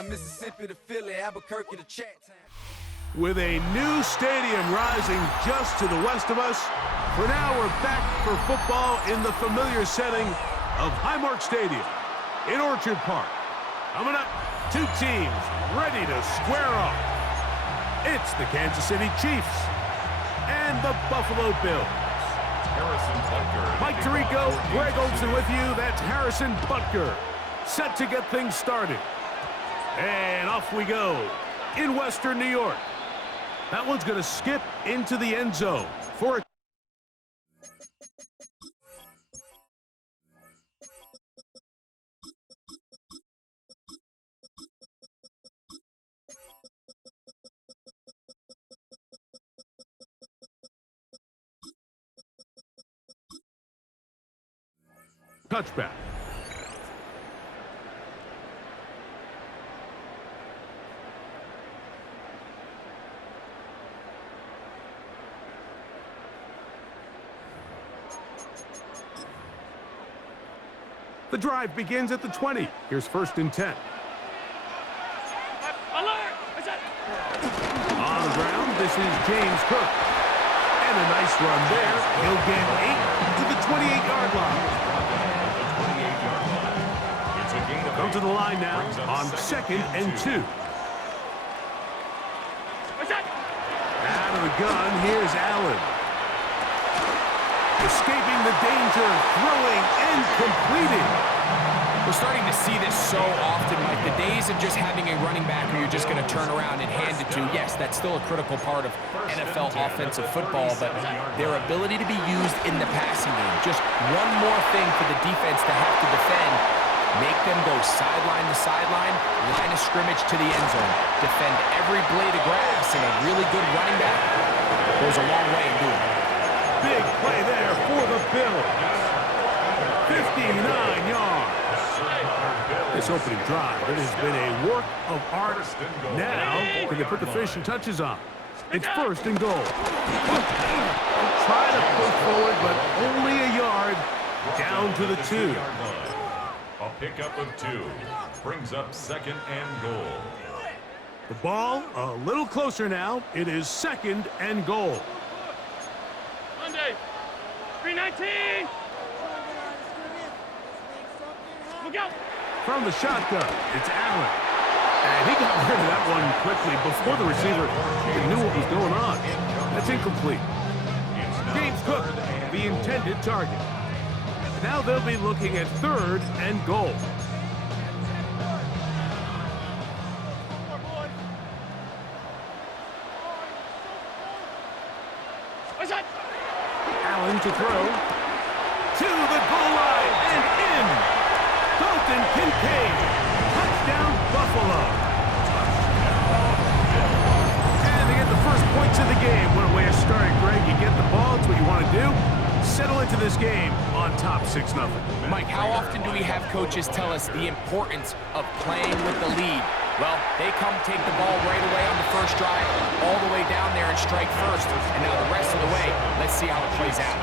Birmingham, Mississippi to Philly, Albuquerque to Chattown. With a new stadium rising just to the west of us, for now we're back for football in the familiar setting of Highmark Stadium in Orchard Park. Coming up, two teams ready to square off. It's the Kansas City Chiefs and the Buffalo Bills. Mike Tirico, Greg Olson with you. That's Harrison Butker, set to get things started. And off we go in Western New York. That one's going to skip into the end zone for a touchback. The drive begins at the 20. Here's 1st and 10. On the ground, this is James Cook. And a nice run there. He'll get 8 to the 28-yard line. Come to the line now on 2nd and 2. Out of the gun, here's Allen. Escaping the danger, throwing and completing. We're starting to see this so often, Mike. The days of just having a running back who you're just going to turn around and hand it to, yes, that's still a critical part of NFL offensive football, but their ability to be used in the passing game, just one more thing for the defense to have to defend, make them go sideline to sideline, line of scrimmage to the end zone, defend every blade of grass, and a really good running back goes a long way in doing it. Big play there for the Bills. 59 yards. This opening drive, it has been a work of art. Now, can they put the finishing touches on? It's 1st and goal. Try to push forward, but only a yard down to the 2. A pickup of 2 brings up 2nd and goal. The ball a little closer now. It is 2nd and goal. Monday, 319. Look out. From the shotgun, it's Allen. And he got rid of that one quickly before the receiver even knew what was going on. That's incomplete. James Cook, the intended target. Now they'll be looking at 3rd and goal. Allen to throw. To the goal line and in. Dalton Kincaid. Touchdown, Buffalo. And they get the first points of the game. What a way to start, Greg. You get the ball. It's what you want to do. Settle into this game on top 6-0. Mike, how often do we have coaches tell us the importance of playing with the lead? Well, they come take the ball right away on the first drive, all the way down there and strike first. And now the rest of the way, let's see how it plays out.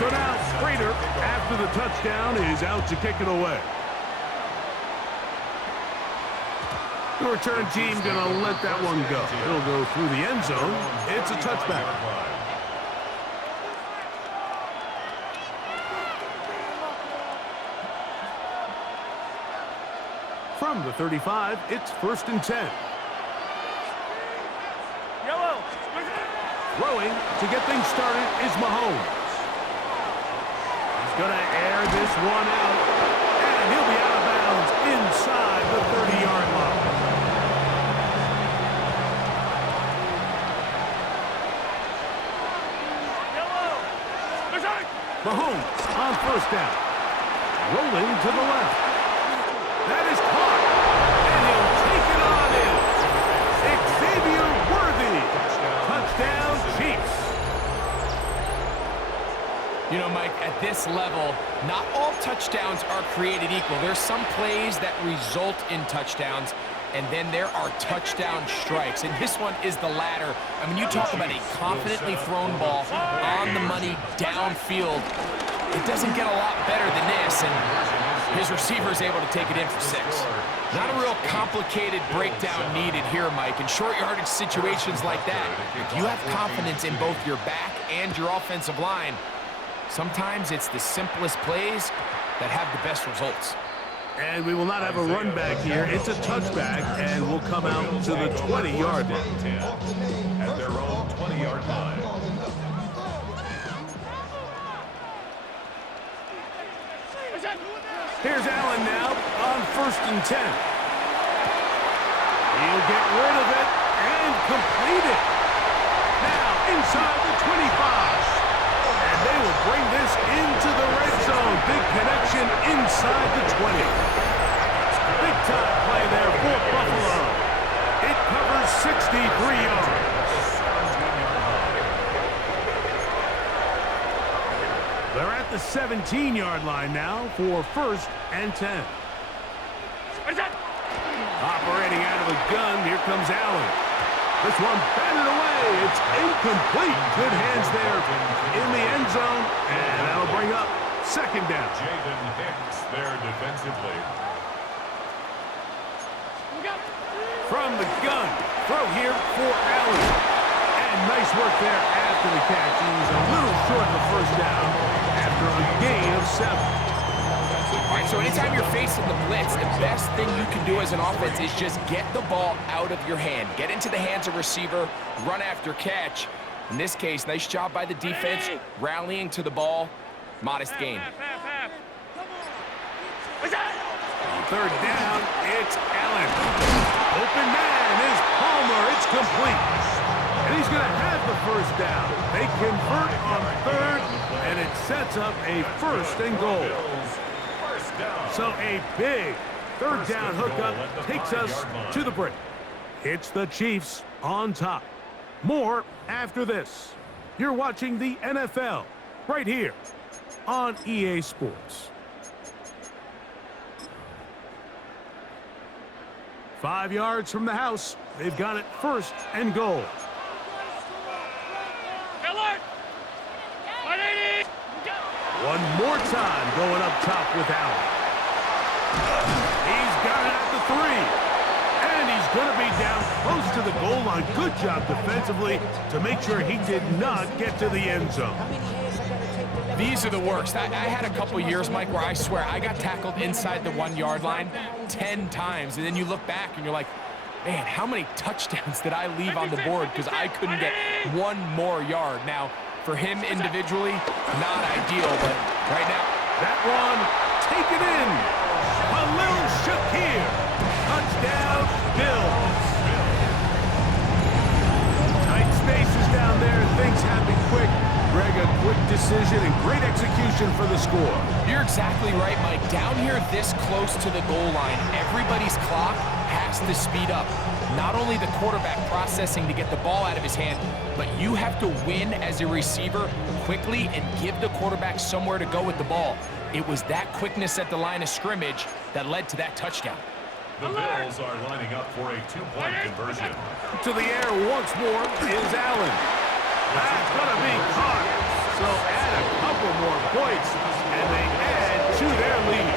So now, Prater, after the touchdown, is out to kick it away. The return team going to let that one go. It'll go through the end zone. It's a touchback. From the 35, it's 1st and 10. Yellow. Throwing to get things started is Mahomes. He's going to air this one out, and he'll be out of bounds inside the 30-yard line. Mahomes on 1st down. Rolling to the left. That is caught, and he'll take it on in. Xavier Worthy. Touchdown, Chiefs. You know, Mike, at this level, not all touchdowns are created equal. There's some plays that result in touchdowns, and then there are touchdown strikes, and this one is the latter. I mean, you talk about a confidently thrown ball on the money downfield. It doesn't get a lot better than this, and his receiver is able to take it in for 6. Not a real complicated breakdown needed here, Mike. In short yardage situations like that, if you have confidence in both your back and your offensive line, sometimes it's the simplest plays that have the best results. And we will not have a run back here. It's a touchback, and we'll come out to the 20-yard line. At their own 20-yard line. Here's Allen now on 1st and 10. He'll get rid of it and complete it. Now inside the 25. And they will bring this into the red zone. Big connection inside the 20. Big time play there for Buffalo. It covers 63 yards. They're at the 17-yard line now for 1st and 10. Operating out of a gun, here comes Allen. This one batted away. It's incomplete. Good hands there in the end zone, and that'll bring up 2nd down. Jaden Hicks there defensively. From the gun, throw here for Allen. And nice work there after the catch. He's a little short of the 1st down after a gain of 7. All right, so anytime you're facing the blitz, the best thing you can do as an offense is just get the ball out of your hand. Get into the hands of receiver, run after catch. In this case, nice job by the defense, rallying to the ball. Modest gain. On 3rd down, it's Allen. Open man is Palmer. It's complete. And he's going to have the 1st down. They convert on 3rd, and it sets up a 1st and goal. So a big 3rd down hookup takes us to the break. It's the Chiefs on top. More after this. You're watching the NFL right here on EA Sports. 5 yards from the house. They've got it 1st and goal. One more time going up top with Allen. He's got it at the 3. And he's going to be down close to the goal line. Good job defensively to make sure he did not get to the end zone. These are the worst. I had a couple years, Mike, where I swear I got tackled inside the 1-yard line 10 times. And then you look back and you're like, man, how many touchdowns did I leave on the board because I couldn't get one more yard? Now, for him individually, not ideal, but right now, that one taken in. Khalil Shakir. Touchdown, Bills. Tight spaces down there. Things happen quick. Greg, a quick decision and great execution for the score. You're exactly right, Mike. Down here this close to the goal line, everybody's clock has to speed up. Not only the quarterback processing to get the ball out of his hand, but you have to win as a receiver quickly and give the quarterback somewhere to go with the ball. It was that quickness at the line of scrimmage that led to that touchdown. The Bills are lining up for a 2-point conversion. To the air once more is Allen. That's going to be caught. So add a couple more points, and they add to their lead.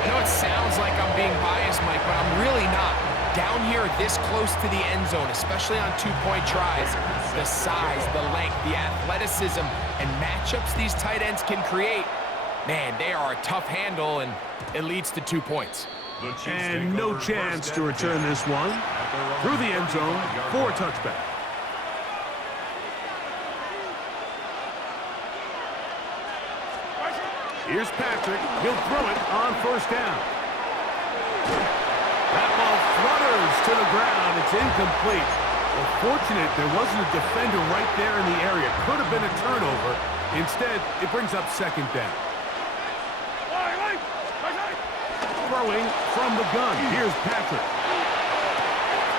I know it sounds like I'm being biased, Mike, but I'm really not. Down here this close to the end zone, especially on 2-point tries, the size, the length, the athleticism, and matchups these tight ends can create, man, they are a tough handle, and it leads to 2 points. And no chance to return this one through the end zone for a touchback. Here's Patrick. He'll throw it on 1st down. That ball flutters to the ground. It's incomplete. Well, fortunate there wasn't a defender right there in the area. Could have been a turnover. Instead, it brings up 2nd down. Throwing from the gun. Here's Patrick.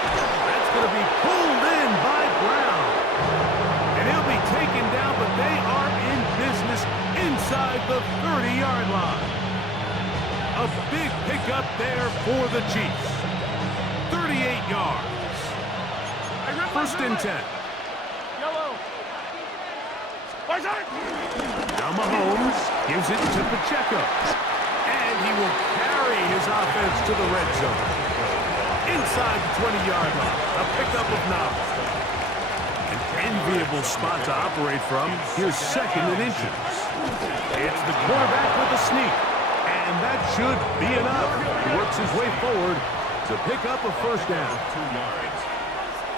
That's going to be pulled in by Brown. And he'll be taken down, but they are in business inside the 30-yard line. A big pickup there for the Chiefs. 38 yards. 1st and 10. Now Mahomes gives it to Pacheco. And he will carry way his offense to the red zone. Inside the 20-yard line, a pickup of 9. An enviable spot to operate from. Here's 2nd and inches. It's the quarterback with a sneak, and that should be enough. He works his way forward to pick up a first down. 2 yards.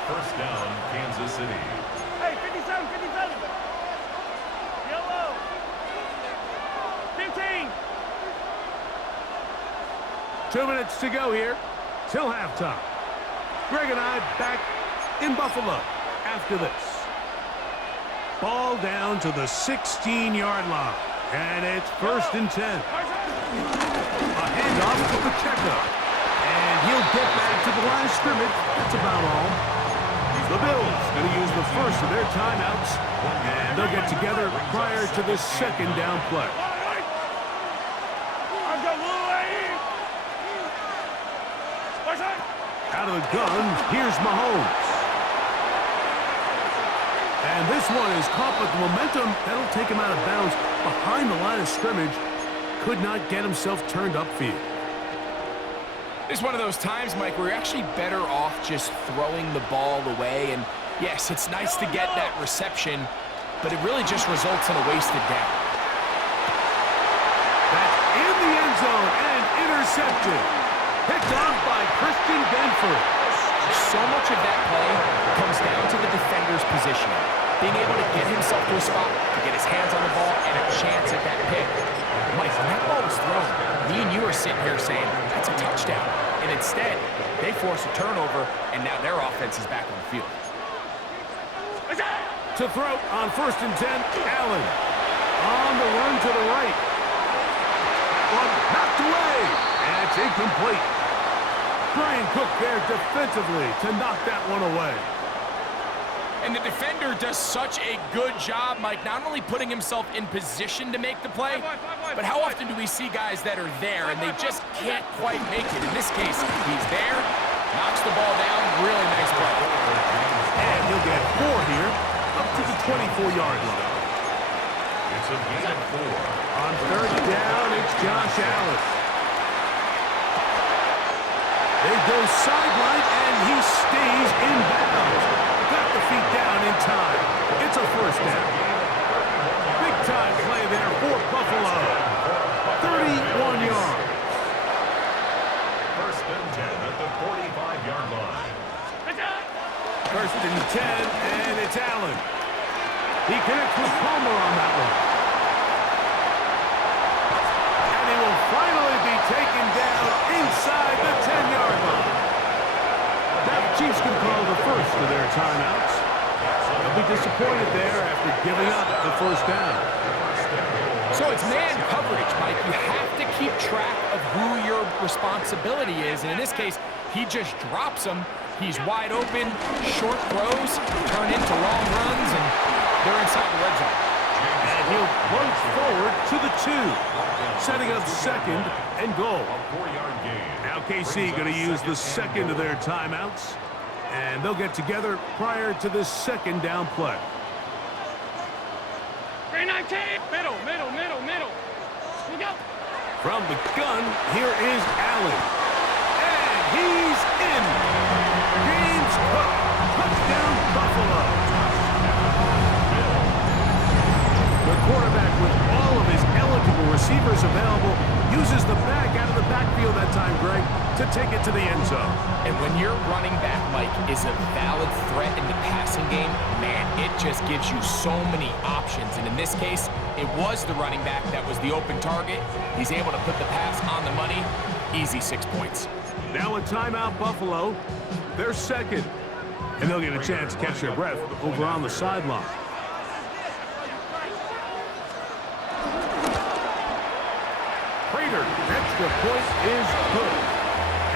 First down, Kansas City. Hey, 57, 57. Yellow. 15. 2 minutes to go here till halftime. Greg and I back in Buffalo after this. Ball down to the 16-yard line, and it's 1st and 10. A handoff to Pacheco, and he'll get back to the line of scrimmage. That's about all. The Bills going to use the first of their timeouts, and they'll get together prior to the 2nd down play. Out of the gun, here's Mahomes. And this one is caught with the momentum. That'll take him out of bounds behind the line of scrimmage. Could not get himself turned upfield. It's one of those times, Mike, where you're actually better off just throwing the ball away. And yes, it's nice to get that reception, but it really just results in a wasted down. That's in the end zone and intercepted. Picked off by Christian Benford. So much of that play comes down to the defender's positioning. Being able to get himself to a spot, to get his hands on the ball, and a chance at that pick. Mike, when that ball was thrown, me and you are sitting here saying, that's a touchdown. And instead, they force a turnover, and now their offense is back on the field. To throw on 1st and 10, Allen. On the run to the right. One knocked away, and it's incomplete. Brian Cook there defensively to knock that one away. And the defender does such a good job, Mike, not only putting himself in position to make the play, but how often do we see guys that are there and they just can't quite make it? In this case, he's there, knocks the ball down, really nice play. And he'll get 4 here, up to the 24-yard line. It's a gain of 4. On 3rd down, it's Josh Allen. They go sideline, and he stays in bounds. Got the feet down in time. It's a first down. Big-time play there for Buffalo. 31 yards. 1st and 10 at the 45-yard line. 1st and 10, and it's Allen. He connects with Palmer on that one. And he will finally be taken down inside the 10-yard line. Now the Chiefs can call the first of their timeouts. They'll be disappointed there after giving up the first down. So it's man coverage, Mike. You have to keep track of who your responsibility is. And in this case, he just drops him. He's wide open, short throws, turn into long runs, and they're inside the red zone. And he'll plunge forward to the 2, setting up 2nd and goal. Now KC going to use the 2nd of their timeouts, and they'll get together prior to the 2nd down play. 319. Middle. Look out. From the gun, here is Allen. And he's in. James Cook, touchdown Buffalo. The quarterback, with all of his eligible receivers available, uses the bag out of the backfield that time, Greg, to take it to the end zone. And when your running back, Mike, is a valid threat in the passing game, man, it just gives you so many options. And in this case, it was the running back that was the open target. He's able to put the pass on the money. Easy 6 points. Now a timeout, Buffalo. They're 2nd. And they'll get a chance to catch their breath over on the sideline. Prater, extra point is good.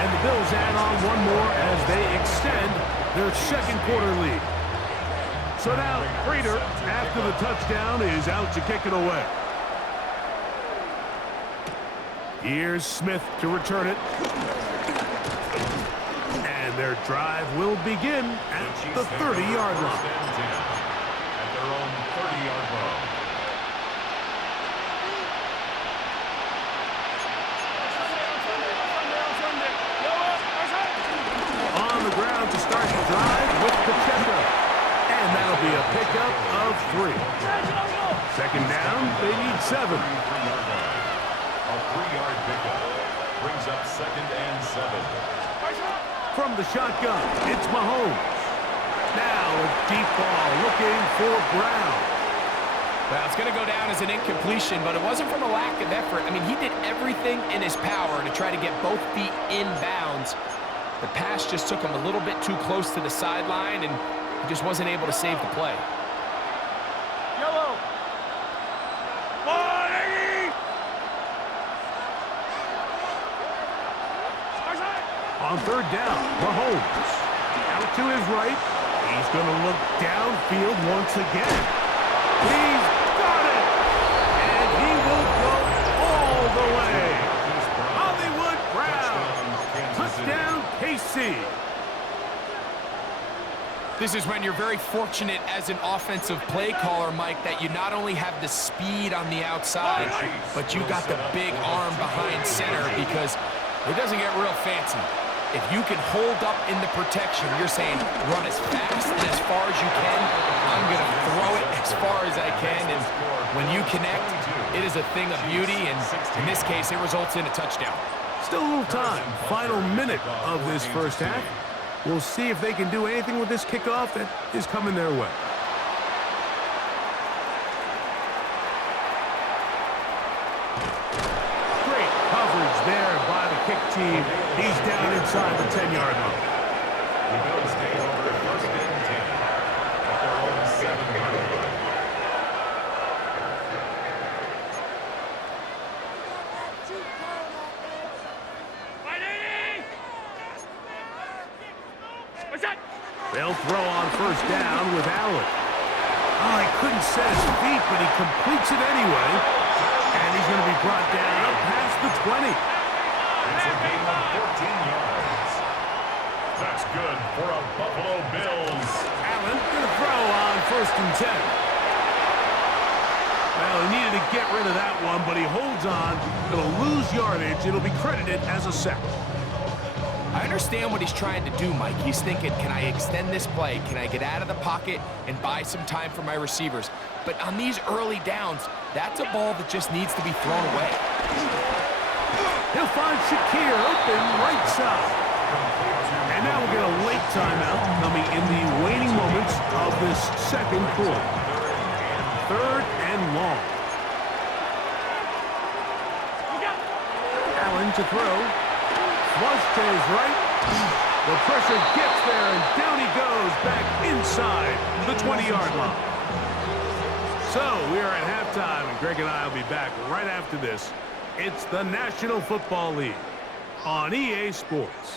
And the Bills add on one more as they extend their 2nd quarter lead. So now Prater, after the touchdown, is out to kick it away. Here's Smith to return it. And their drive will begin at the 30-yard line. At their own 30-yard line. be a pickup of 3. Second down, they need 7. A 3-yard pickup brings up 2nd and 7. From the shotgun, it's Mahomes. Now a deep ball looking for Brown. Well, it's going to go down as an incompletion, but it wasn't from a lack of effort. I mean, he did everything in his power to try to get both feet in bounds. The pass just took him a little bit too close to the sideline, and he just wasn't able to save the play. Yellow. 180. On third down, Mahomes. Out to his right. He's going to look downfield once again. He's got it! And he will go all the way. Hollywood Brown. Touchdown, KC. This is when you're very fortunate as an offensive play caller, Mike, that you not only have the speed on the outside, but you got the big arm behind center, because it doesn't get real fancy. If you can hold up in the protection, you're saying run as fast and as far as you can. I'm going to throw it as far as I can, and when you connect, it is a thing of beauty, and in this case, it results in a touchdown. Still a little time. Final minute of this first half. We'll see if they can do anything with this kickoff that is coming their way. Great coverage there by the kick team. He's down inside the 10-yard line. The Bills take over 1st and 10 at their own 7-yard line. They'll throw on first down with Allen. Oh, he couldn't set his feet, but he completes it anyway. And he's going to be brought down up past the 20. It's a gain of 14 yards. That's good for a Buffalo Bills. Allen going to throw on 1st and 10. Well, he needed to get rid of that one, but he holds on. Going to lose yardage. It'll be credited as a sack. I understand what he's trying to do, Mike. He's thinking, can I extend this play? Can I get out of the pocket and buy some time for my receivers? But on these early downs, that's a ball that just needs to be thrown away. He'll find Shakir open right side. And now we'll get a late timeout coming in the waning moments of this second quarter. 3rd and long. Allen to throw. Flush to his right. The pressure gets there, and down he goes back inside the 20-yard line. So we are at halftime, and Greg and I will be back right after this. It's the National Football League on EA Sports.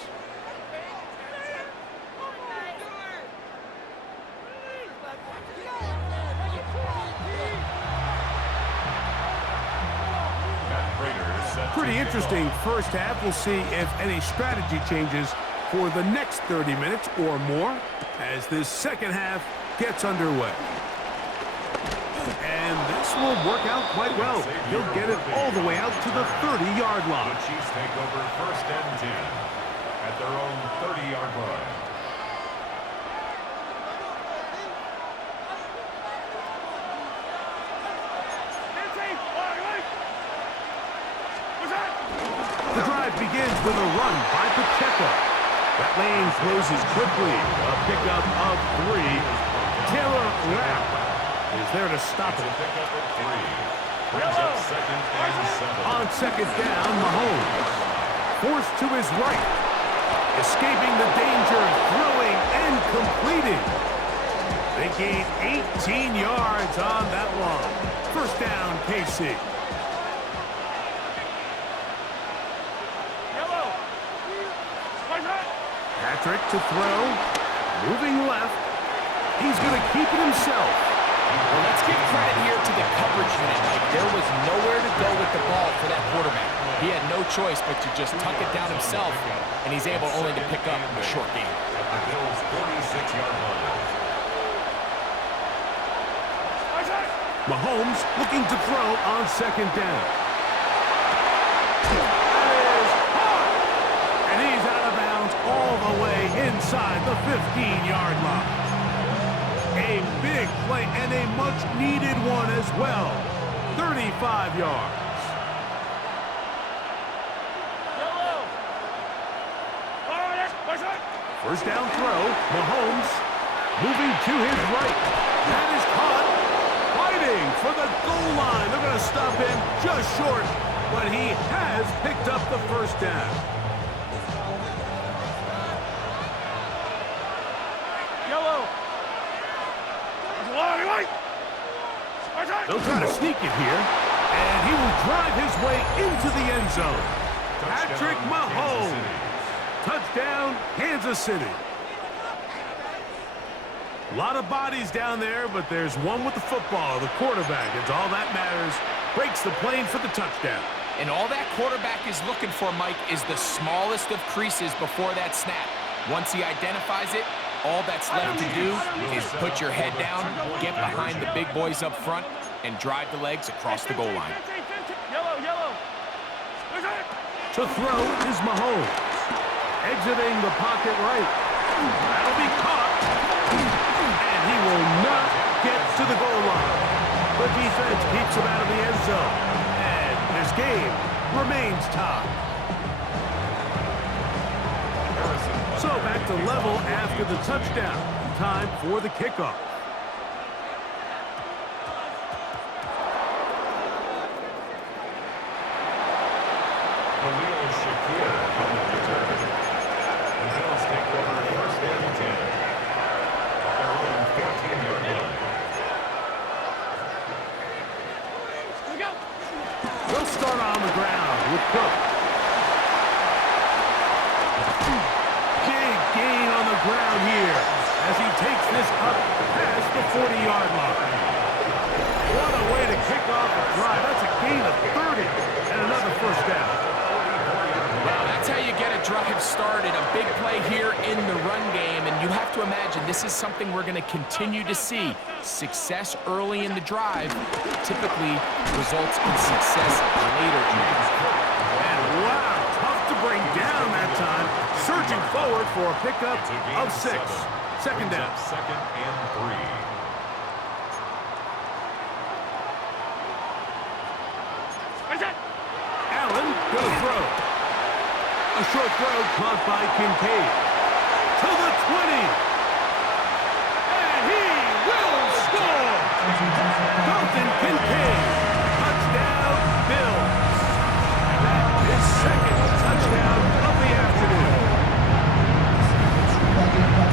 Pretty interesting first half. We'll see if any strategy changes for the next 30 minutes or more as this second half gets underway. And this will work out quite well. He'll get it all the way out to the 30-yard line. The Chiefs take over 1st and 10 at their own 30-yard line. The drive begins with a run by Pacheco. That lane closes quickly. A pickup of 3. Taylor Rapp is there to stop it. Pickup of 3. Brings up 2nd and 7. On second down, Mahomes. Forced to his right. Escaping the danger, throwing and completing. They gain 18 yards on that one. First down, KC. Patrick to throw. Moving left. He's going to keep it himself. Well, let's give credit here to the coverage unit, Mike. There was nowhere to go with the ball for that quarterback. He had no choice but to just tuck it down himself, and he's able only to pick up a short gain. At the Bills' 46-yard line. Mahomes looking to throw on second down. All the way inside the 15-yard line. A big play and a much-needed one as well. 35 yards. First down throw, Mahomes moving to his right. That is caught. Fighting for the goal line. They're going to stop him just short, but he has picked up the first down. Yellow. They'll try to sneak it here, and he will drive his way into the end zone. Patrick Mahomes. Touchdown, Kansas City. A lot of bodies down there, but there's one with the football, the quarterback. It's all that matters. Breaks the plane for the touchdown. And all that quarterback is looking for, Mike, is the smallest of creases before that snap. Once he identifies it, all that's left to do is put your head down, get behind the big boys up front, and drive the legs across the goal line. Yellow. To throw is Mahomes. Exiting the pocket right. That'll be caught. And he will not get to the goal line. The defense keeps him out of the end zone. And this game remains tied. So back to level after the touchdown. Time for the kickoff. They'll start on the ground with Cook. Big gain on the ground here as he takes this up past the 40-yard line. What a way to kick off a drive. That's a gain of 30 and another first down. Well, that's how you get a drive started. A big play here in the run game, and you have to imagine this is something we're going to continue to see. Success early in the drive typically results in success later in the drive. And wow, tough to bring down that time. Surging forward for a pickup of 6. Second down. Second and 3. Allen will throw. A short throw caught by Kincaid. To the 20. And he will score. Dalton Kincaid. Touchdown, Bills. That is second touchdown of the afternoon.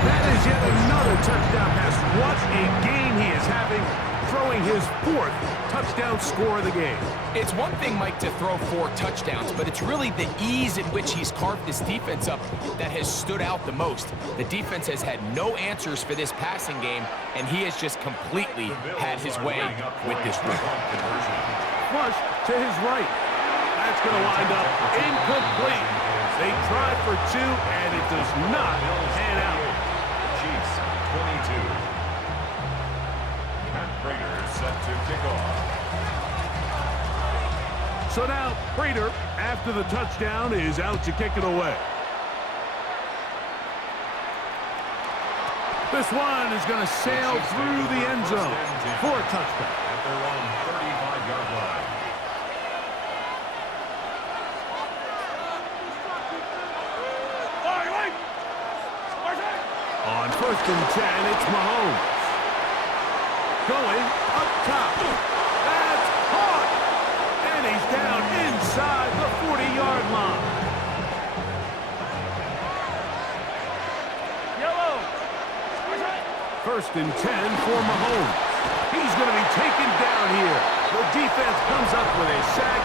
That is yet another touchdown pass. What a game he is having, throwing his 4th touchdown score of the game. It's one thing, Mike, to throw 4 touchdowns, but it's really the ease in which he's carved this defense up that has stood out the most. The defense has had no answers for this passing game, and he has just completely had his way with this one. Flush to his right. That's going to wind up incomplete. They tried for 2, and it does not pan out. Chiefs 22. And Prater set to kick off. So now, Prater, after the touchdown, is out to kick it away. This one is going to sail through the end zone for a touchdown. At their own 35-yard line. On 1st and 10, it's Mahomes. Going up top. That's caught. And he's down inside the 40-yard line. Yellow. 1st and 10 for Mahomes. He's going to be taken down here. The defense comes up with a sack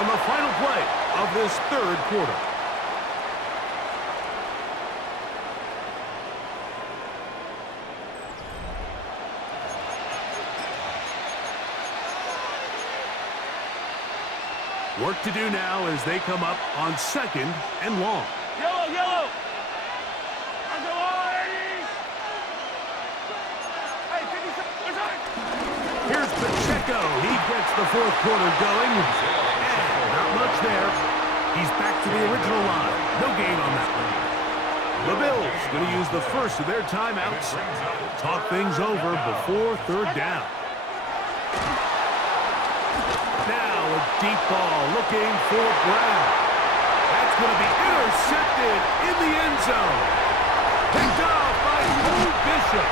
on the final play of this 3rd quarter. Work to do now as they come up on 2nd and long. Yellow. Here's Pacheco. He gets the 4th quarter going. And not much there. He's back to the original line. No gain on that one. The Bills going to use the first of their timeouts. We'll talk things over before third down. Now a deep ball looking for Brown. That's going to be intercepted in the end zone. Picked off by Cole Bishop.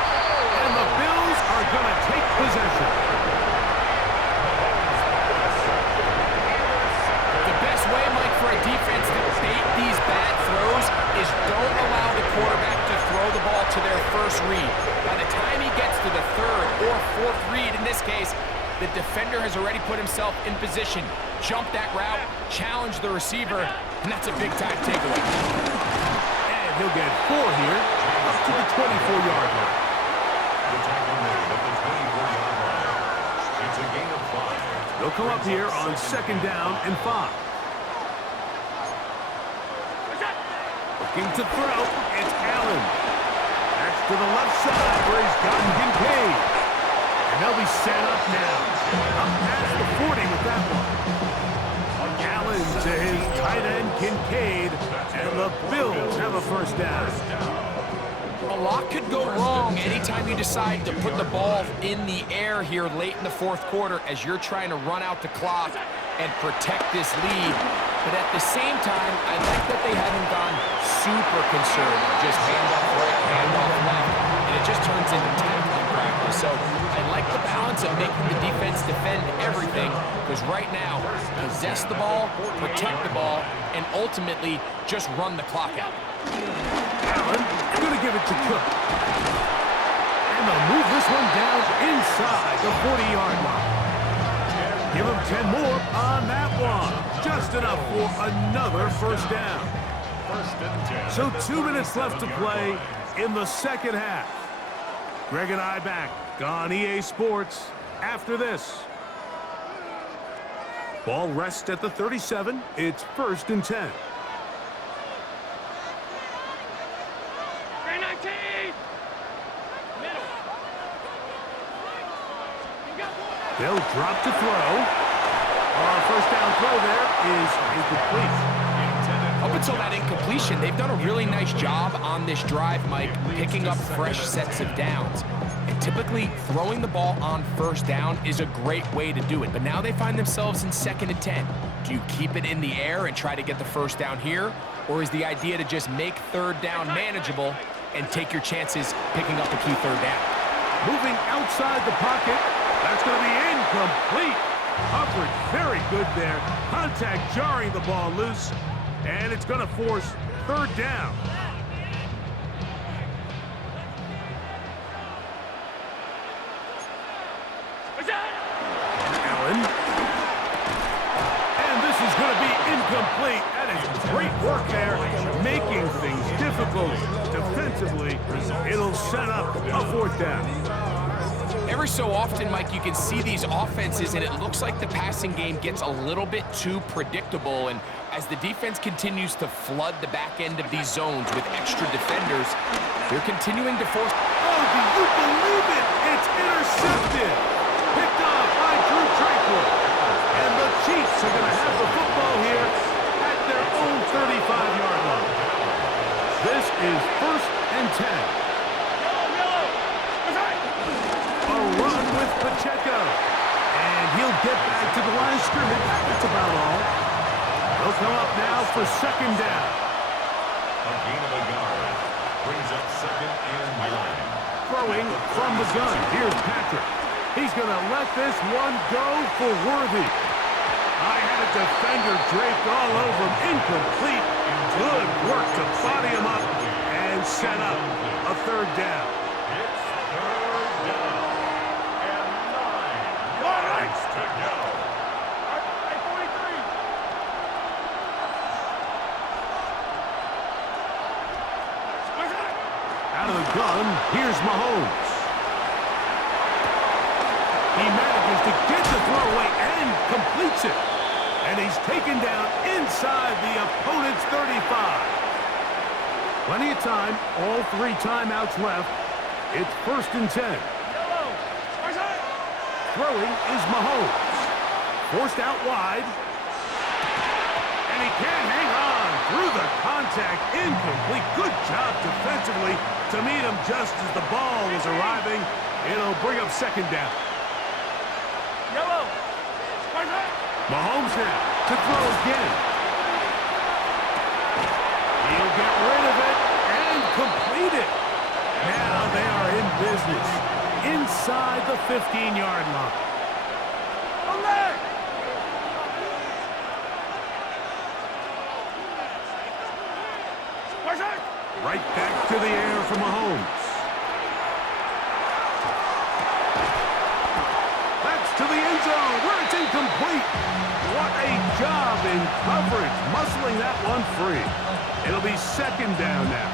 And the Bills are going to take possession. The best way, Mike, for a defense to bait these bad throws is don't allow the quarterback to throw the ball to their first read. By the time he gets to the third or fourth read, in this case, the defender has already put himself in position, jump that route, challenge the receiver, and that's a big-time takeaway. And he'll get 4 here, up to the 24-yard line. The tackle made at the 24-yard line. It's a gain of 5. They'll come up here on second down and 5. Looking to throw, it's Allen. That's to the left side where he's gotten Kincaid. And they'll be set up now. Up past the 40 with that one. Allen to his tight end Kincaid. And the Bills have a first down. A lot could go wrong anytime you decide to put the ball in the air here late in the fourth quarter as you're trying to run out the clock and protect this lead. But at the same time, I like that they haven't gone super conservative. Just handoff right, handoff left, and it just turns into tackling practice. So I like the balance of making the defense defend everything, because right now, possess the ball, protect the ball, and ultimately just run the clock out. Allen going to give it to Cook. And they'll move this one down inside the 40-yard line. Give him 10 more on that one. Just enough for another first down. So 2 minutes left to play in the second half. Greg and I back on EA Sports after this. Ball rests at the 37. It's 1st and 10. They'll drop to throw. First down throw there is incomplete. Up until that incompletion, they've done a really nice job on this drive, Mike, picking up fresh sets of downs. And typically, throwing the ball on first down is a great way to do it. But now they find themselves in 2nd and 10. Do you keep it in the air and try to get the first down here? Or is the idea to just make third down manageable and take your chances picking up a key third down? Moving outside the pocket. That's going to be incomplete. Coverage very good there. Contact jarring the ball loose. And it's going to force third down. Allen. And this is going to be incomplete. That is great work there, making things difficult defensively. It'll set up a 4th down. Every so often, Mike, you can see these offenses, and it looks like the passing game gets a little bit too predictable. And as the defense continues to flood the back end of these zones with extra defenders, they're continuing to force... Oh, do you believe it? It's intercepted. Picked off by Drew Tranquil. And the Chiefs are going to have the football here at their own 35-yard line. This is 1st and 10. Run with Pacheco. And he'll get back to the line of scrimmage. That's about all. They'll come up now for 2nd down. A gain of a yard. Brings up 2nd and 9. Throwing from the gun. Here's Patrick. He's going to let this one go for Worthy. I had a defender draped all over him. Incomplete. Good work to body him up and set up a 3rd down. It's 3rd down. To go. Out of the gun, here's Mahomes. He manages to get the throw away and completes it. And he's taken down inside the opponent's 35. Plenty of time, all 3 timeouts left. It's 1st and 10. Throwing is Mahomes. Forced out wide. And he can't hang on through the contact. Incomplete. Good job defensively. aggressively to meet him just as the ball was arriving. It'll bring up second down. Yellow. Mahomes now to throw again. He'll get rid of it and complete it. Now they are in business inside the 15-yard line. Right back to the air for Mahomes. That's to the end zone where it's incomplete. What a job in coverage, muscling that one free. It'll be second down now.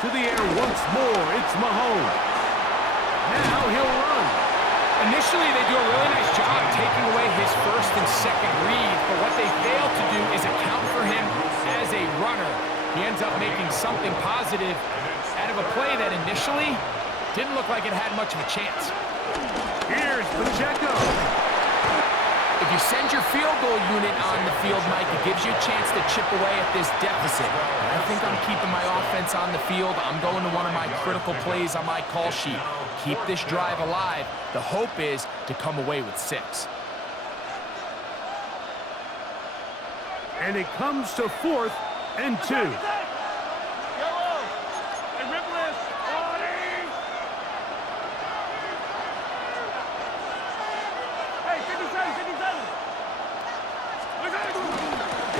To the air once more, it's Mahomes. Now he'll run. Initially, they do a really nice job taking away his first and second read, but what they fail to do is account for him as a runner. He ends up making something positive out of a play that initially didn't look like it had much of a chance. Here's Pacheco. If you send your field goal unit on the field, Mike, it gives you a chance to chip away at this deficit. And I think I'm keeping my offense on the field. I'm going to one of my critical plays on my call sheet. Keep this drive alive. The hope is to come away with 6. And it comes to 4th and 2. Yellow. And Ripley. Hey, 57, 57.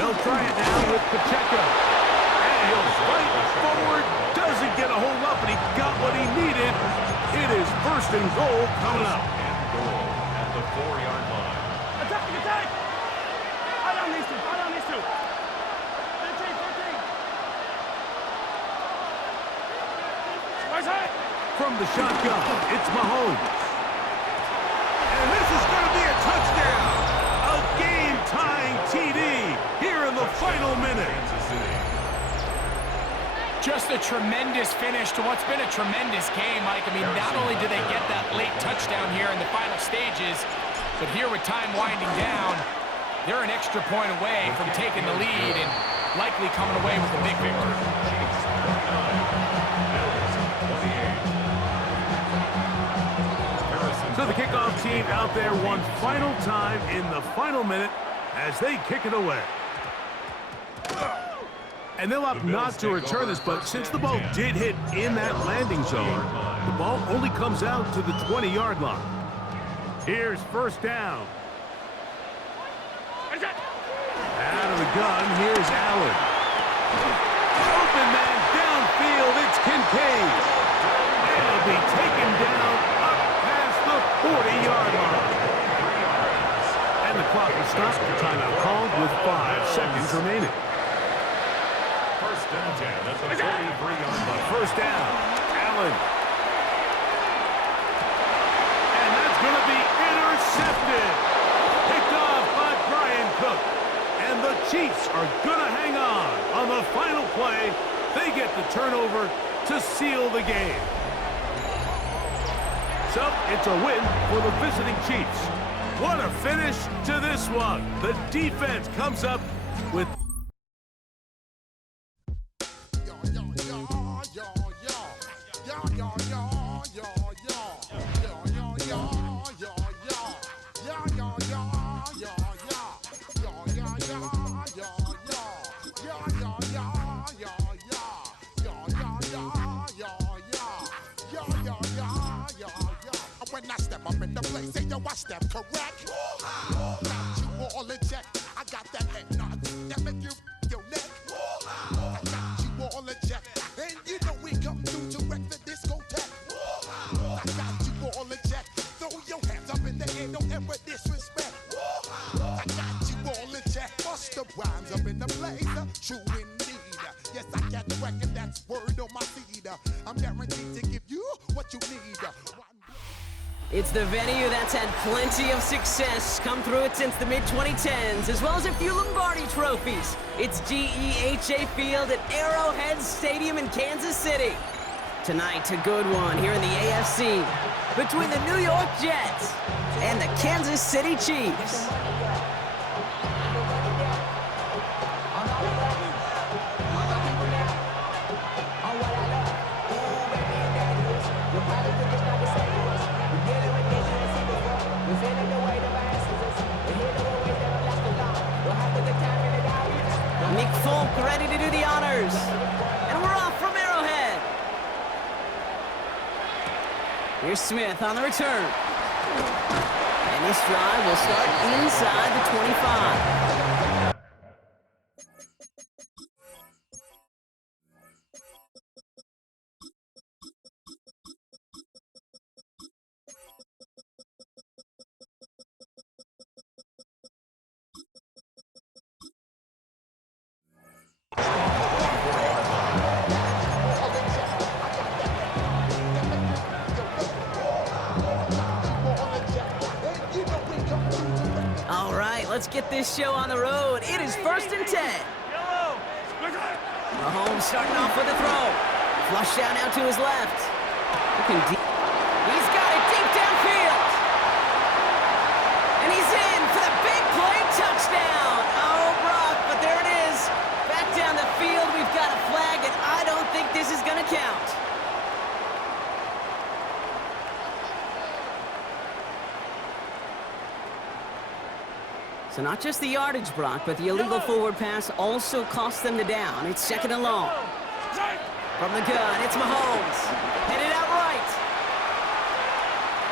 They'll try it now with Pacheco. And he'll fight forward. Doesn't get a hold up, but he got what he needed. It is first and goal coming up. And goal at the 4-yard line. Attack, attack. I don't need to. 13, 13. From the shotgun, it's Mahomes. And this is going to be a touchdown. A game-tying TD here in the final minute. Just a tremendous finish to what's been a tremendous game, Mike. I mean, not only do they get that late touchdown here in the final stages, but here with time winding down, they're an extra point away from taking the lead and likely coming away with a big victory. So the kickoff team out there one final time in the final minute as they kick it away. And they'll opt not to return this, but since the ball did hit in that landing zone, the ball only comes out to the 20-yard line. Here's first down. Out of the gun, here's Allen. Open man downfield, it's Kincaid. It'll be taken down up past the 40-yard line. And the clock will stop. The timeout called with 5 seconds remaining. First and 10 at the 43-yard line. First down, Allen. And that's going to be intercepted. Picked off by Brian Cook. And the Chiefs are going to hang on the final play. They get the turnover to seal the game. So it's a win for the visiting Chiefs. What a finish to this one. The defense comes up with when I step up in the place, say yo, I step correct. Got you all in check. I got that head nod that make you your neck. I got you all in check, and you know we come through to wreck the discotheque. I got you all in check. Throw your hands up in the air, don't ever disrespect. I got you all in check. Bust the rhymes up in the place, true indeed. Yes, I got the record, that's word on my feed. I'm guaranteed to give you what you need. It's the venue that's had plenty of success, come through it since the mid-2010s, as well as a few Lombardi trophies. It's GEHA Field at Arrowhead Stadium in Kansas City. Tonight, a good one here in the AFC between the New York Jets and the Kansas City Chiefs. Ready to do the honors. And we're off from Arrowhead. Here's Smith on the return. And this drive will start inside the 25. All right, let's get this show on the road. It is 1st and 10. Mahomes starting off with a throw. Flush down out to his left. Looking deep. He's got it deep downfield. And he's in for the big play touchdown. Oh, Brock, but there it is. Back down the field, we've got a flag, and I don't think this is going to count. So not just the yardage, Brock, but the illegal forward pass also cost them the down. It's 2nd and long. From the gun, it's Mahomes. Headed out right.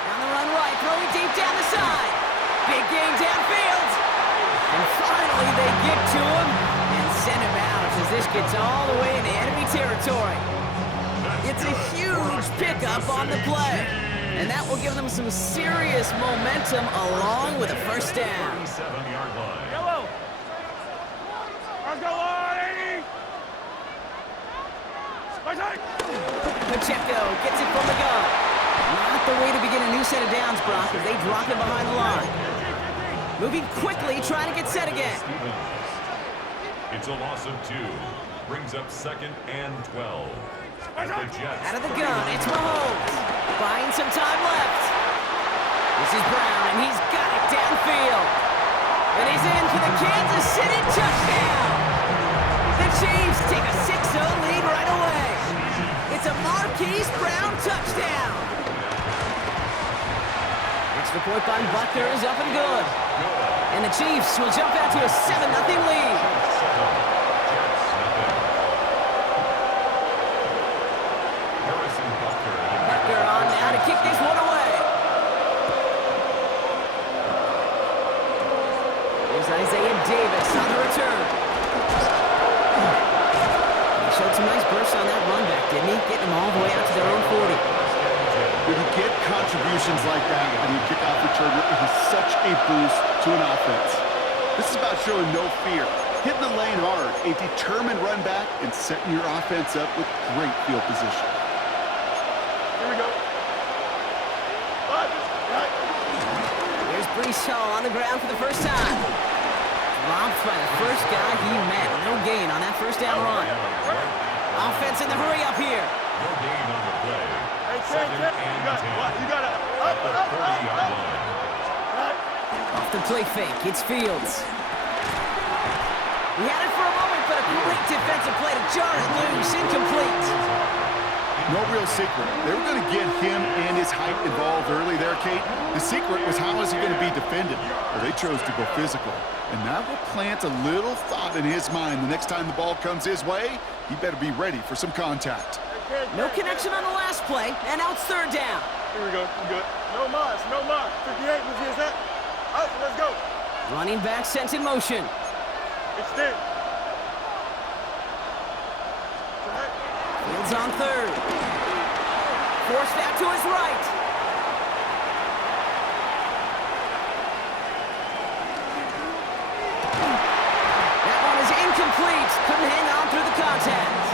On the run right, throwing deep down the side. Big game downfield. And finally they get to him and send him out as this gets all the way into enemy territory. It's a huge pickup on the play. And that will give them some serious momentum along with a first down. 7-yard line. Yellow. Let's go on, 80. Pacheco gets it from the gun. Not the way to begin a new set of downs, Brock, as they drop it behind the line. Moving quickly, trying to get set again. It's a loss of 2. Brings up 2nd and 12. As the Jets out of the gun, it's Mahomes. Buying some time left. This is Brown, and he's got it downfield. And he's in for the Kansas City touchdown. The Chiefs take a 6-0 lead right away. It's a Marquise Brown touchdown. Extra point by Butker is up and good. And the Chiefs will jump out to a 7-0 lead. To kick this one away. There's Isaiah Davis on the return. He showed some nice bursts on that run back, didn't he? Getting them all the way out to their own 40. When you get contributions like that when you kick off return, it is such a boost to an offense. This is about showing no fear, hitting the lane hard, a determined run back, and setting your offense up with great field position. Here we go. Here's Breece Hall on the ground for the first time. Dropped by the first guy he met. No gain on that first down run. Offense in the hurry up here. No gain on the play. Hey, 2nd and 10. You got it. At the 30-yard line. Off the play fake, it's Fields. He had it for a moment, but a great defensive play to jar it loose. Incomplete. No real secret. They were going to get him and his height involved early there, Kate. The secret was how is he going to be defended? Well, they chose to go physical. And that will plant a little thought in his mind. The next time the ball comes his way, he better be ready for some contact. No connection on the last play, and now it's 3rd down. Here we go. You good? No mas, no mas. 58, let's use that. All right, let's go. Running back sent in motion. Extend. Fields on 3rd. Forced out to his right. That one is incomplete. Couldn't hang on through the contact.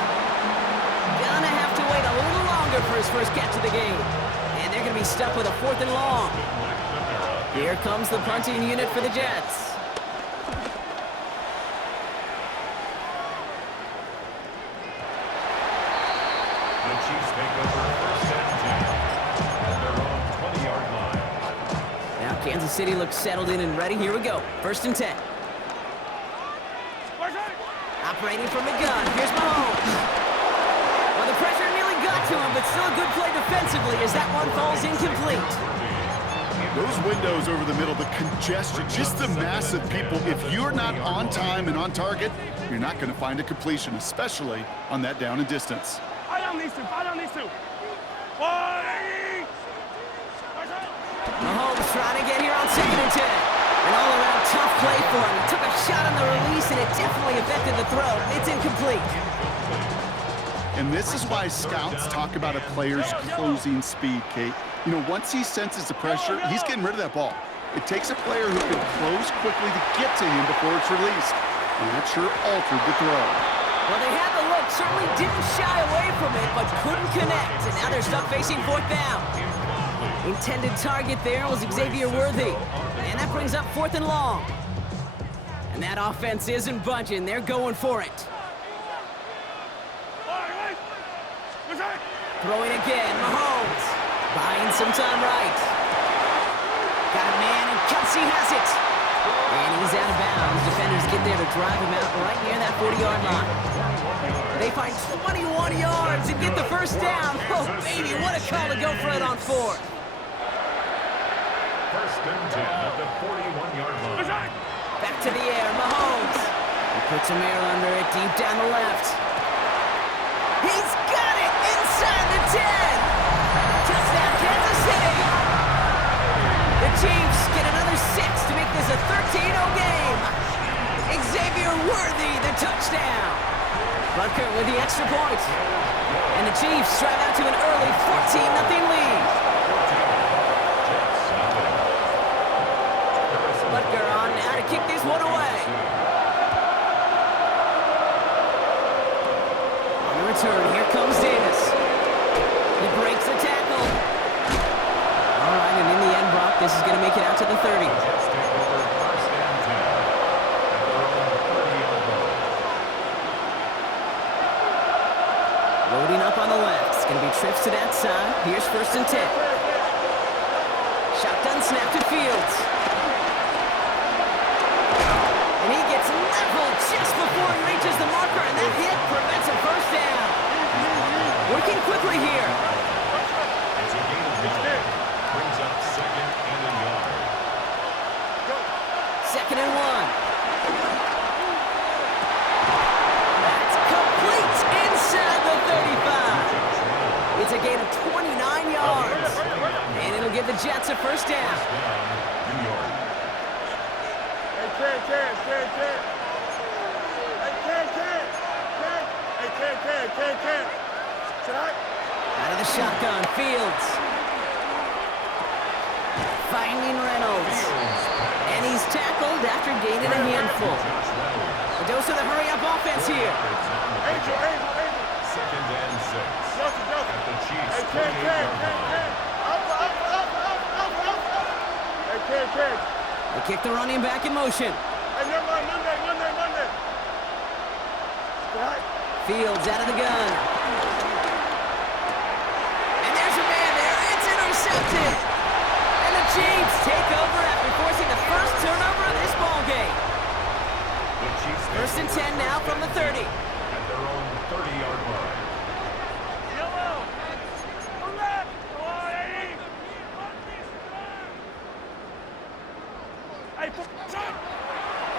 Gonna have to wait a little longer for his first catch of the game. And they're going to be stuck with a 4th and long. Here comes the punting unit for the Jets. The Chiefs take over 1st and 10 at their own 20-yard line. Now Kansas City looks settled in and ready. Here we go. 1st and 10. Operating from the gun. Here's Mahomes. Well, the pressure nearly got to him, but still a good play defensively as that one falls incomplete. Those windows over the middle, the congestion, just the mass of people. If you're not on time and on target, you're not going to find a completion, especially on that down and distance. Mahomes trying to get here on 2nd and 10. An all-around tough play for him. He took a shot on the release, and it definitely affected the throw. It's incomplete. And this is why scouts talk about a player's closing speed, Kate. You know, once he senses the pressure, he's getting rid of that ball. It takes a player who can close quickly to get to him before it's released. And that sure altered the throw. Well, they had the look, certainly didn't shy away from it, but couldn't connect. And now they're stuck facing 4th down. Intended target there was Xavier Worthy. And that brings up 4th and long. And that offense isn't budging. They're going for it. Throwing again, Mahomes. Buying some time right. Got a man, and Kelsey has it. And he's out of bounds. Defenders get there to drive him out right near that 40-yard line. They find 21 yards and get the 1st down. Oh, baby, what a call to go for it on 4th. 1st and 10 at the 41-yard line. Back to the air, Mahomes. He puts some air under it, deep down the left. He's got it inside the 10. Touchdown, Kansas City. The Chiefs get another 6 to make this a 13-0 game. Xavier Worthy, the touchdown. Butker with the extra point. And the Chiefs drive out to an early 14-0 lead. Butker on now to kick this one away. On the return, here comes Davis. He breaks the tackle. All right, and in the end, Brock, this is going to make it out to the 30. Loading up on the left. It's going to be trips to that side. Here's 1st and 10. Shotgun snap to Fields. And he gets leveled just before he reaches the marker, and that hit prevents a 1st down. Working quickly here. It's a gain of 9. Brings up 2nd and a yard. 2nd and 1. That's complete inside the 35. It's a gain of 29 yards. And it'll give the Jets a 1st down. New York. Out of the shotgun, Fields. Finding Reynolds. And he's tackled after gaining a handful. A dose of the hurry-up offense here. 2nd and 6. At the Chiefs' 28-yard line. They kick the running back in motion. Fields out of the gun. And there's a man there. It's intercepted. And the Chiefs take over after forcing the 1st turnover of this ballgame. The Chiefs 1st and 10 now from the 30. at their own 30-yard line.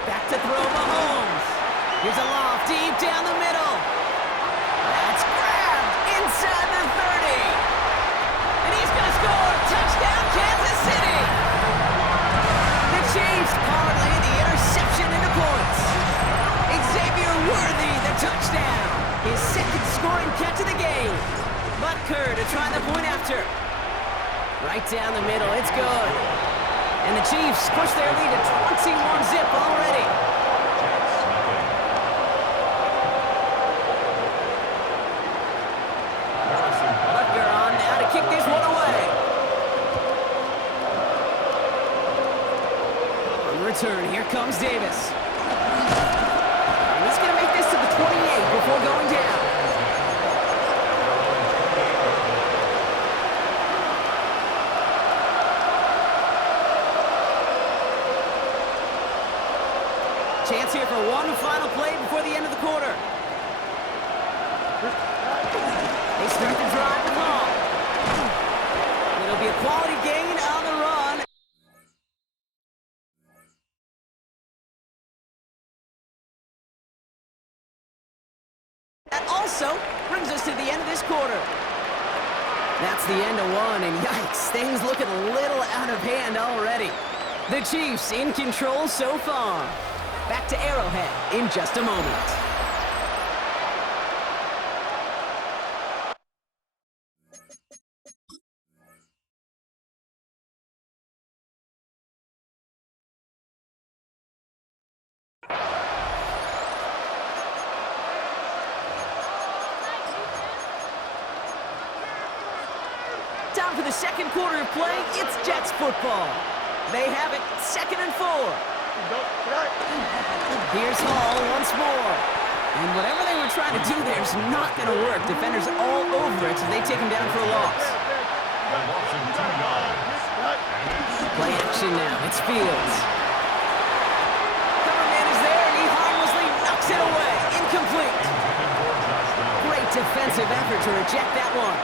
Back to throw Mahomes. Here's a loft deep down the middle. That's grabbed inside the 30. And he's going to score. Touchdown, Kansas City. The Chiefs parlay the interception into points. Xavier Worthy, the touchdown. His 2nd scoring catch of the game. Butker to try the point after. Right down the middle. It's good. And the Chiefs push their lead to 21-zip already. Butker on now to kick this one away. Chance here for one final play before the end of the quarter. They start the drive with long. It'll be a quality gain on the run. That also brings us to the end of this quarter. That's the end of one, and yikes, things looking a little out of hand already. The Chiefs in control so far. Back to Arrowhead in just a moment. Time for the second quarter of play. It's Jets football. They have it 2nd and 4. Here's Hall once more. And whatever they were trying to do there is not going to work. Defenders all over it, so they take him down for a loss. Play action now. It's Fields. Cover man is there, and he harmlessly knocks it away. Incomplete. Great defensive effort to reject that one.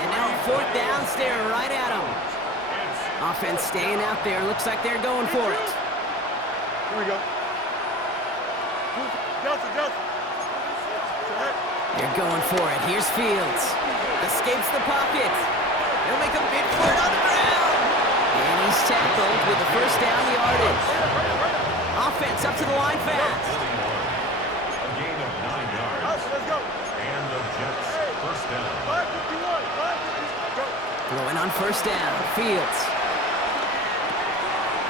And now 4th down, staring right at him. Offense staying out there. Looks like they're going for it. Here we go. Johnson. They're going for it. Here's Fields. Escapes the pocket. They'll make a bid for it on the ground. And he's tackled with the first down yardage. Offense up to the line fast. A gain of 9 yards. Let's go. And the Jets first down. 551. Go. Throwing on first down. Fields.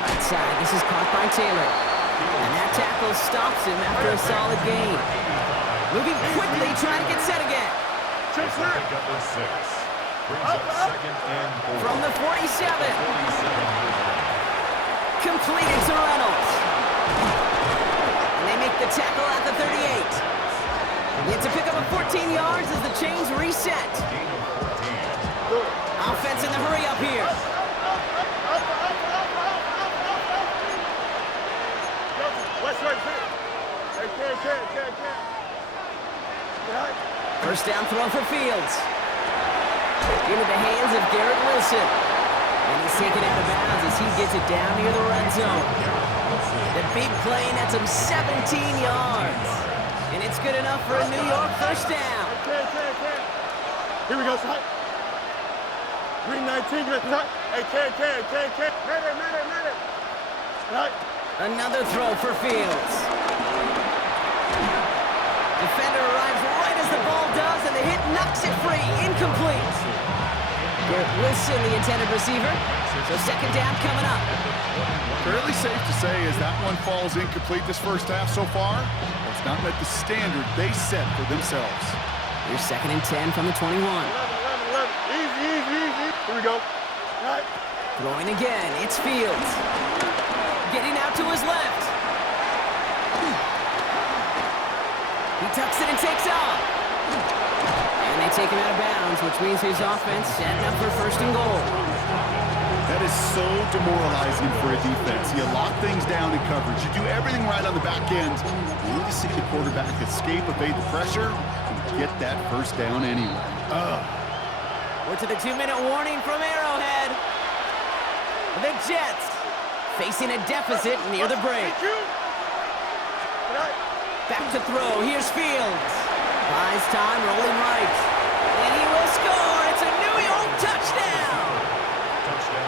Right side. This is caught by Taylor. And that tackle stops him after a solid gain. Moving quickly, trying to get set again. Pick up a 6. Brings up 2nd and 4. From the 47. Completed to Reynolds. And they make the tackle at the 38. It's a pickup of 14 yards as the chains reset. Offense in the hurry up here. West right here. Hey, can't. First down throw for Fields. Into the hands of Garrett Wilson. And he's taken out of bounds as he gets it down near the red zone. The big play nets him 17 yards. And it's good enough for a New York first down. Can't. Here we go, son. 319, hey, can't. Minute. Right. Another throw for Fields. Defender arrives right as the ball does, and the hit knocks it free. Incomplete. Garrett Wilson, the intended receiver. So second down coming up. Fairly safe to say as that one falls incomplete this first half so far, it's not met the standard they set for themselves. Here's 2nd and 10 from the 21. 11. Easy. Here we go. Right. Throwing again. It's Fields. Getting out to his left. He tucks it and takes off. And they take him out of bounds, which means his offense setting up for 1st and goal. That is so demoralizing for a defense. You lock things down in coverage. You do everything right on the back end. You need to see the quarterback escape, evade the pressure, and get that first down anyway. We're to the 2-minute warning from Arrowhead. The Jets facing a deficit near the break. Back to throw. Here's Fields. Buys time, rolling right. And he will score. It's a New York touchdown.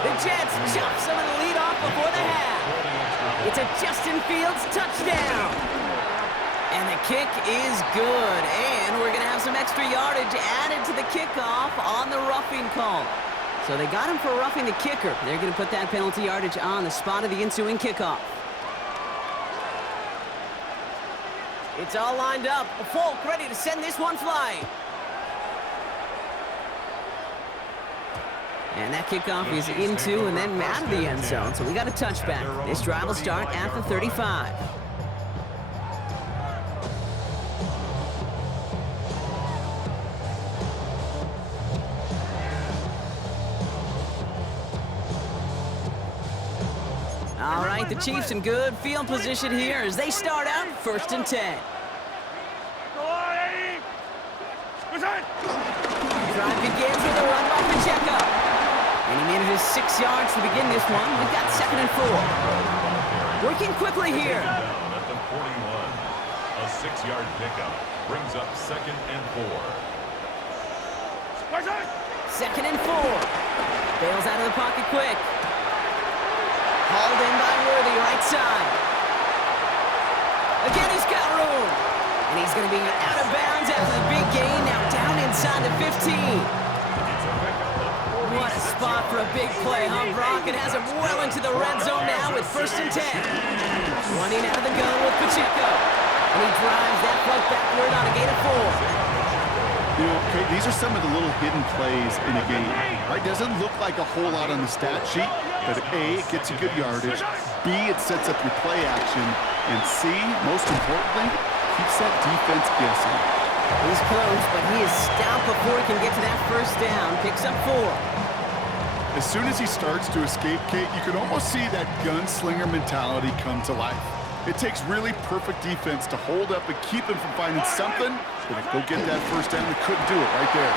The Jets chop some of the lead off before the half. It's a Justin Fields touchdown. And the kick is good. And we're going to have some extra yardage added to the kickoff on the roughing call. So they got him for roughing the kicker. They're going to put that penalty yardage on the spot of the ensuing kickoff. It's all lined up. Folk ready to send this one flying. And that kickoff is into and then out of the end zone. So we got a touchback. This drive will start at the 35. All right, right, the Chiefs in good field position here as they start out 1st and 10. Drive begins with a run by Pacheco. And he manages 6 yards to begin this one. We've got 2nd and 4. Working quickly here. At the 41, a 6-yard pickup brings up 2nd and 4. 2nd and 4. Bails out of the pocket quick. Hauled in by Worthy, right side. Again, he's got room. And he's going to be out of bounds after the big gain. Now down inside the 15. What a spot for a big play, huh, Brock? It has him well into the red zone now with 1st and 10. Running out of the gun with Pacheco. And he drives that plug backward on a gain of 4. You know, okay, these are some of the little hidden plays in a game. Right? Doesn't look like a whole lot on the stat sheet, but A, it gets you good yardage. B, it sets up your play action. And C, most importantly, keeps that defense guessing. He's close, but he is stout before he can get to that 1st down. Picks up 4. As soon as he starts to escape, Kate, you can almost see that gunslinger mentality come to life. It takes really perfect defense to hold up and keep him from finding something, but go get that 1st down. They couldn't do it right there.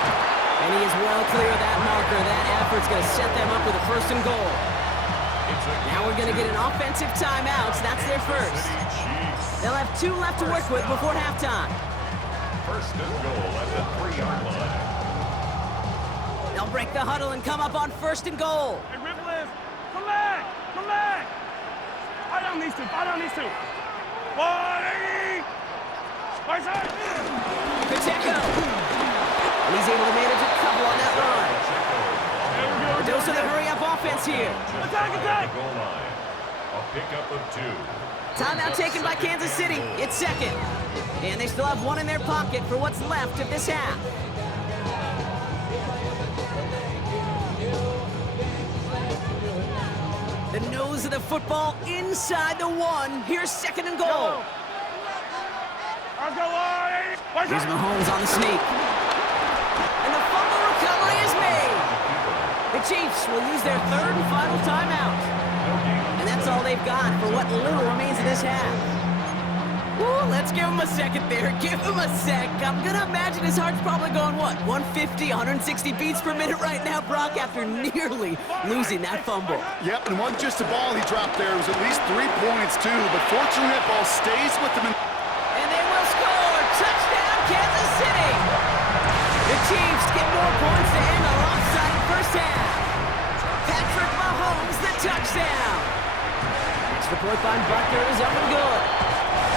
And he is well clear of that marker. That effort's going to set them up with a 1st and goal. Now we're going to get an offensive timeout, so that's their 1st. They'll have 2 left to work with before halftime. 1st and goal at the 3-yard line. They'll break the huddle and come up on 1st and goal. Hey, Ripple, come back! Come back! Fight on these two! Fight on these two! Pacheco. And he's able to manage a couple on that run. A dose of the hurry-up offense here. Attack! Goal line. A pickup of 2. Timeout taken by Kansas City. It's 2nd. And they still have 1 in their pocket for what's left of this half. The nose of the football inside the 1. Here's 2nd and goal. Here's Mahomes on the sneak. And the fumble recovery is made. The Chiefs will use their 3rd and final timeout. And that's all they've got for what little remains of this half. Woo, let's give him a second there. Give him a sec. I'm going to imagine his heart's probably going, what, 150, 160 beats per minute right now, Brock, after nearly losing that fumble. Yep, and it wasn't just a ball he dropped there. It was at least 3 points, too. But fortunately, that ball stays with him. And they will score. Touchdown, Kansas City. The Chiefs get more points to end the lopsided 1st half. Patrick Mahomes, the touchdown. Extra point by Butker is up and good.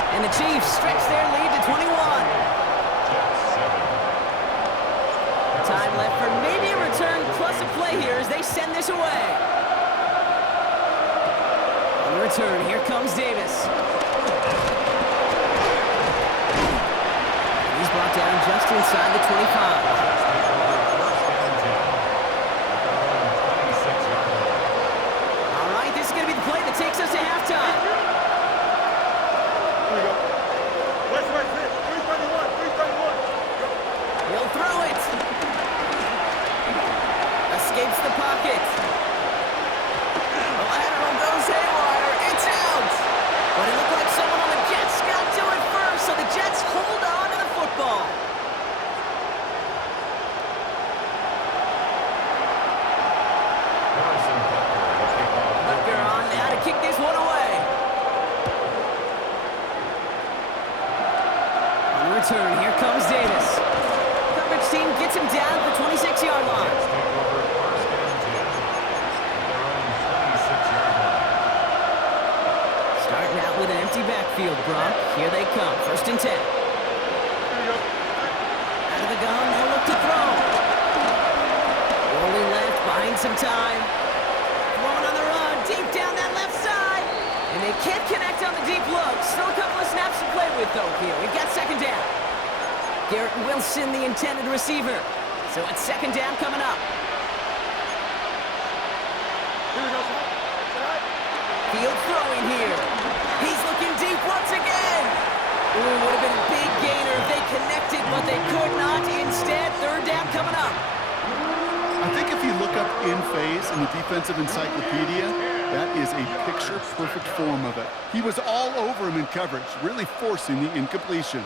And the Chiefs stretch their lead to 21. Time left for maybe a return plus a play here as they send this away. On the return, here comes Davis. He's brought down just inside the 25. All right, this is going to be the play that takes us to halftime. He'll throw it. Escapes the pocket. The lateral goes haywire. It's out. But it looked like someone on the Jets got to it first, so the Jets hold on to the football. Butker on now to kick this one away. On the return, here comes Davis. Coverage team gets him down at the 26-yard line. Starting out with an empty backfield, Brock. Here they come. 1st and 10. Out of the gun, they'll look to throw. Rolling left, buying some time. Throwing on the run, deep down that left side. And they can't connect on the deep look. Still a couple of snaps to play with, though, here. We've got 2nd down. Garrett Wilson, the intended receiver. So it's 2nd down coming up. Field throwing here. He's looking deep once again. Ooh, would have been a big gainer if they connected, but they could not. Instead, 3rd down coming up. I think if you look up in phase in the defensive encyclopedia, That is a picture-perfect form of it. He was all over him in coverage, really forcing the incompletion.